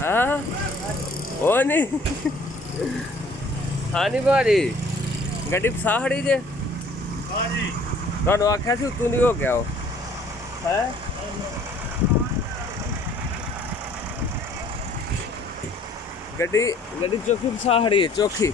हाँ वो नहीं। हाँ नहीं भाजी गड्डी फसा खड़ी जे ਤੁਹਾਨੂੰ ਆਖਿਆ ਸੀ ਉਤੋਂ ਦੀ ਹੋ ਗਿਆ ਉਹ ਹੈ ਗੱਡੀ ਗੱਡੀ ਚੌਕੀ ਫਸਾ ਖੜੀ ਹੈ ਚੌਕੀ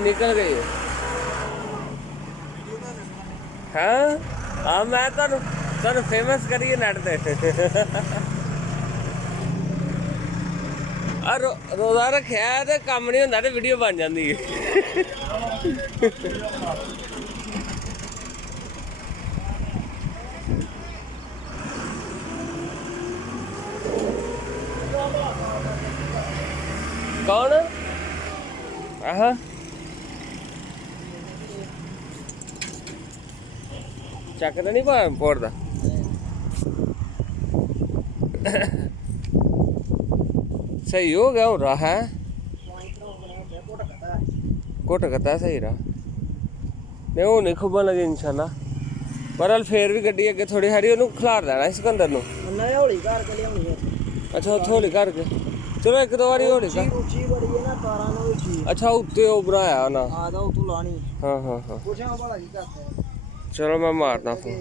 निकल गई हाँ हाँ मैं तुहानू फेमस करिए नेट ते रोजा रखिया ते कम नहीं होंदा ते वीडियो बन जाती है कौन हाँ चक तो नहीं पोड़ता सही हो गया हो रहा है घुट कता सही रहा नहीं वो नहीं खुबन लगे इंशाल्लाह पर फिर भी गड्डी अगे थोड़ी हारी उन्होंने खिलार देना सिकंदर नूं अच्छा उत्थों हौली करके चलो एक दो बारी हौली कर अच्छा उत्ते वो बनाया ना हाँ हाँ हाँ चलो मैं मारना फोन